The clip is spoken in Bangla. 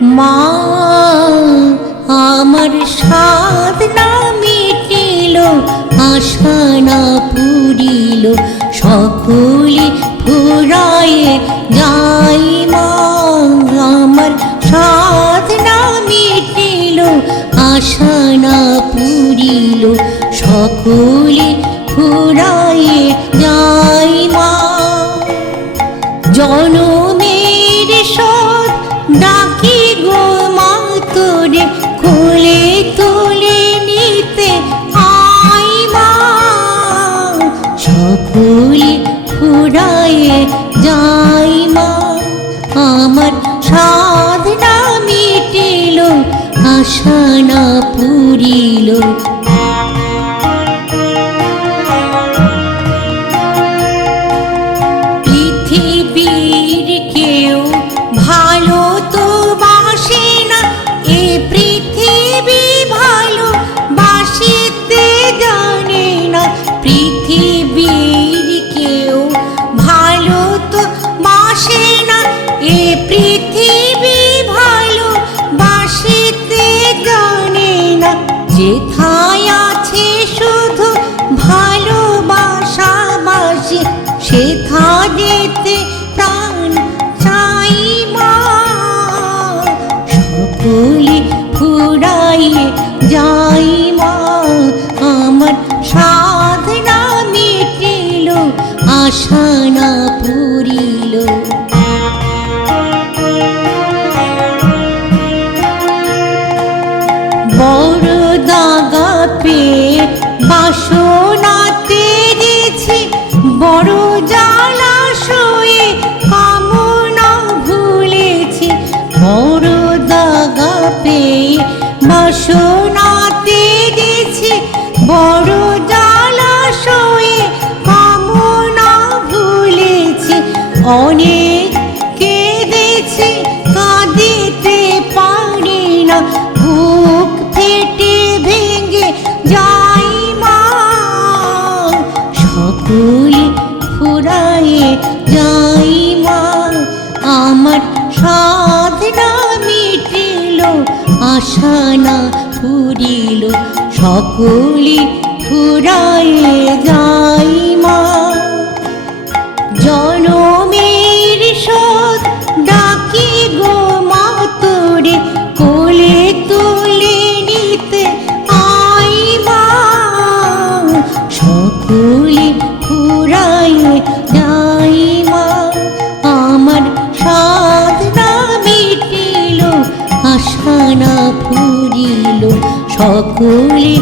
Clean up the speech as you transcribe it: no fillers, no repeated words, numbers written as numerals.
মা আমার সাধনা মিটিল, আশা না পুরিল, সকলে ফুরায়ে যাই মা। আমার সাধনা মিটিল, আশা না পুরিল, সকলে ফুরায়ে যাই মা। জনমের শোধ ডাকি গো মা তোরে, কোলে তুলে নিতে আই মা। সকলে ফুরায়ে যাই মা। আমার সাধনা মিটিল, আশা না পুরিল। পৃথিবীর কেউ ভালো তো বাসে না, এ পৃথিবী ভালো বাসিতে জানে না। পৃথিবীর কেউ ভালো তো বাসে না, এ পৃথিবী ভালো বাসিতে জানে না। যেথায় আছে শুধু ভালোবাসাবাসি, সেথা যেতে প্রাণ চাই মা। সকলে ফুরাইয়ে যাই মা। আমার সাধনা মিটিল, আশা না পুরিল। বড় দাগা পেয়ে বাসনা তেরেছি, বড় জলাশয়ে কামনা ভুলেছি। বড় দাগা পেয়ে বাসনা তেরেছি, বড় জলাশয়ে কামনা ভুলেছি। অনেক কেঁদেছি, কাঁদিতে পারি না, বুক ফেটে ভেঙে যাই মা। সকলে ফুরায়ে যাই মা। আমার সাধনা মিটিল, আশা না পুরিল, সকলে ফুরায়ে যাই মা। জনমের শোধ ডাকি গো মা তোরে, কোলে তুলে নিতে আই মা। সকলে ফুরায়ে যাই মা। আমার সাধনা মিটিল, আশা না পুরিল, সকলে